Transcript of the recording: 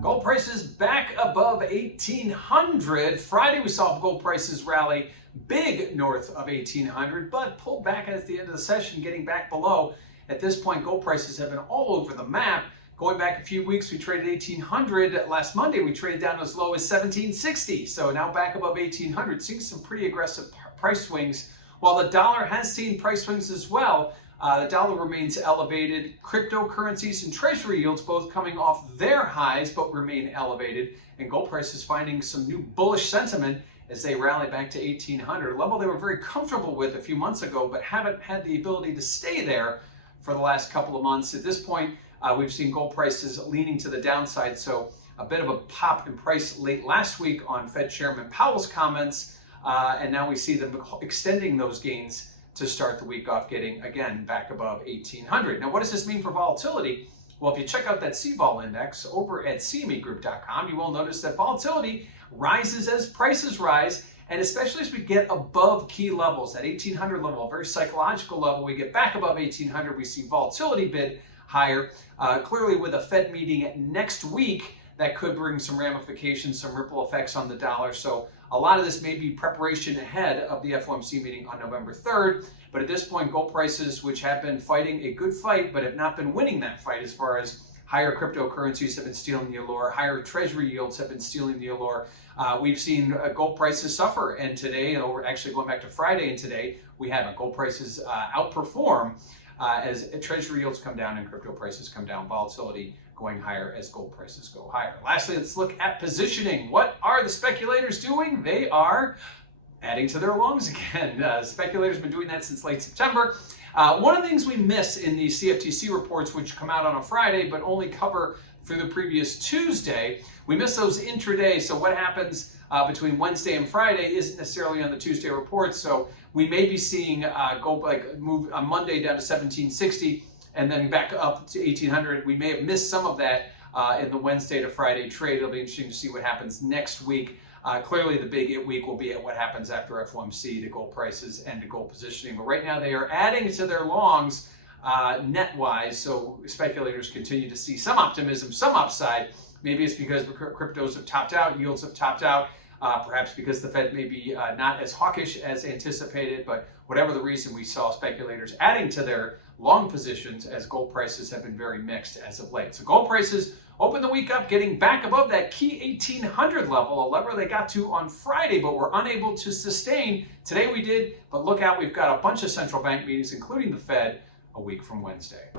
Gold prices back above 1800. Friday we saw gold prices rally big north of 1800, but pulled back at the end of the session, getting back below. At this point, gold prices have been all over the map. Going back a few weeks, we traded 1800. Last Monday, we traded down as low as 1760. So now back above 1800, seeing some pretty aggressive price swings. While the dollar has seen price swings as well, the dollar remains elevated. Cryptocurrencies and treasury yields both coming off their highs but remain elevated. And gold prices finding some new bullish sentiment as they rally back to 1800, a level they were very comfortable with a few months ago but haven't had the ability to stay there for the last couple of months. At this point, we've seen gold prices leaning to the downside. So a bit of a pop in price late last week on Fed Chairman Powell's comments. And now we see them extending those gains to start the week off, getting again back above 1800. Now, what does this mean for volatility? Well, if you check out that CVOL index over at cmegroup.com, you will notice that volatility rises as prices rise, and especially as we get above key levels, that 1800 level, a very psychological level, we get back above 1800, we see volatility bid higher. Clearly, with a Fed meeting next week, that could bring some ramifications, some ripple effects on the dollar. So a lot of this may be preparation ahead of the FOMC meeting on November 3rd. But at this point, gold prices, which have been fighting a good fight, but have not been winning that fight as far as higher cryptocurrencies have been stealing the allure, higher treasury yields have been stealing the allure. We've seen gold prices suffer. And today, or we're actually going back to Friday and today, we have gold prices outperform as treasury yields come down and crypto prices come down, volatility going higher as gold prices go higher. Lastly, let's look at positioning. What are the speculators doing? They are adding to their longs again. Speculators have been doing that since late September. One of the things we miss in the CFTC reports, which come out on a Friday but only cover through the previous Tuesday, we miss those intraday. So what happens between Wednesday and Friday isn't necessarily on the Tuesday reports. So we may be seeing gold move on Monday down to 1760 and then back up to 1800. We may have missed some of that in the Wednesday to Friday trade. It'll be interesting to see what happens next week. Clearly, the big week will be at what happens after FOMC to gold prices and to gold positioning. But right now, they are adding to their longs net-wise. So speculators continue to see some optimism, some upside. Maybe it's because cryptos have topped out, yields have topped out. Perhaps because the Fed may be not as hawkish as anticipated, but whatever the reason, we saw speculators adding to their long positions as gold prices have been very mixed as of late. So gold prices open the week up, getting back above that key 1800 level, a level they got to on Friday, but were unable to sustain. Today we did, but look out, we've got a bunch of central bank meetings, including the Fed, a week from Wednesday.